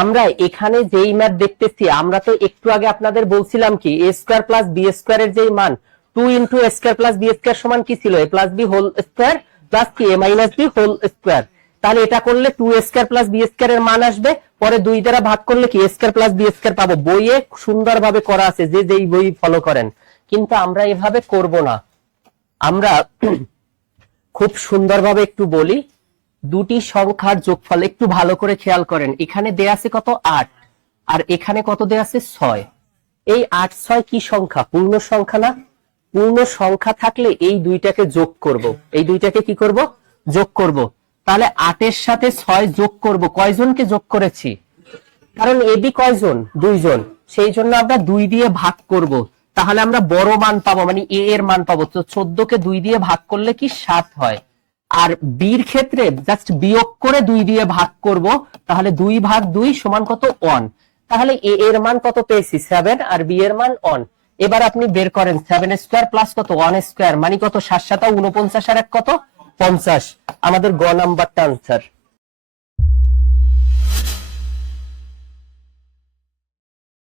আমরা এখানে যেই ম্যাথ দেখতেছি, আমরা তো একটু আগে আপনাদের বলছিলাম কি A square plus B square এর যেই মান 2 into A square plus B square সমান কি ছিল, A plus B whole square plus কি A minus B whole square. তাহলে এটা করলে 2 A square plus B square এর মান আসবে, পরে 2 দ্বারা ভাগ করলে কি A square plus B square পাবো। বইয়ে সুন্দরভাবে করা আছে, যে যেই বই ফলো করেন, কিন্তু আমরা এভাবে করব না। আমরা খুব সুন্দরভাবে একটু বলি, দুটি সংখ্যার যোগফল একটু ভালো করে খেয়াল করেন। এখানে দেয়া আছে কত 8, আর এখানে কত দেয়া আছে 6। এই 8 6 কি সংখ্যা? পূর্ণ সংখ্যা না? পূর্ণ সংখ্যা থাকলে এই দুইটাকে যোগ করব, এই দুইটাকে কি করব? যোগ করব। তাহলে 8 এর সাথে 6 যোগ করব, কয়জনকে যোগ করেছি? কারণ এবি কয়জন? 2 জন, সেই জন্য আমরা 2 দিয়ে ভাগ করব। তাহলে আমরা বড় মান পাবো, মানে এ এর মান পাবো। তো 14 কে 2 দিয়ে ভাগ করলে কি 7 হয়। আর বির ক্ষেত্রে জাস্ট বিয়োগ করে 2 দিয়ে ভাগ করব, তাহলে 2 ভাগ 2 সমান কত? 1। তাহলে এ এর মান কত পেয়েছি? 7, আর বি এর মান 1। এবার আপনি বের করেন 7 স্কয়ার প্লাস কত 1 স্কয়ার, মানে কত? 7 7 49, আর এক কত? 50। আমাদের গ নাম্বারটা আনসার।